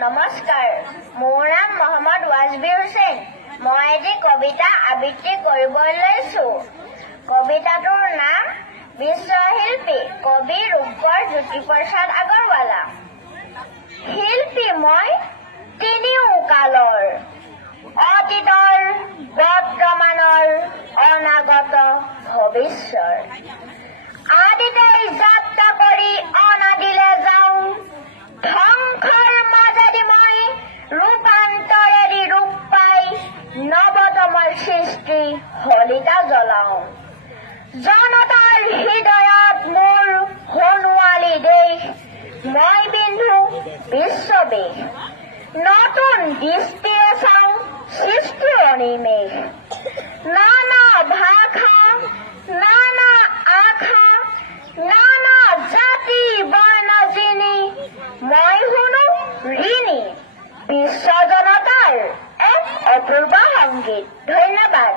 নমস্কাৰ, মোৰ নাম মহম্মদ ৱাজবি হুছেইন। মই এটি কবিতা আবৃত্তি কৰিবলৈ লৈছোঁ। কবিতাটোৰ নাম বিশ্বশিল্পী কবি ৰূপকৰ জ্যোতিপ্ৰসাদ আগৰৱালা। শিল্পী মই তিনিও কালৰ, অতীতৰ, বৰ্তমানৰ, অনাগত, ভৱিষ্যৰ। আদিতেই যাত্ৰা কৰি অনাদিলে যাওঁ, ধ্বংসৰ মাজেদি মই ৰূপান্তৰেদি ৰূপ পাই নৱতমৰ সৃষ্টি হলিতা জ্বলাওঁ। জনতাৰ হৃদয়ত মোৰ সোণোৱালী দেশ, মই পিন্ধো বিশ্ববেশ। নতুন দৃষ্টিৰে চাওঁ সৃষ্টি অনিমেষ। নানা ভাষা, নানা আশা, নানা জাতি বৰ্ণ চিনি মই শুনো ঋণী বিশ্ব জনতাৰ এক অপূৰ্ব সংগীত। ধন্যবাদ।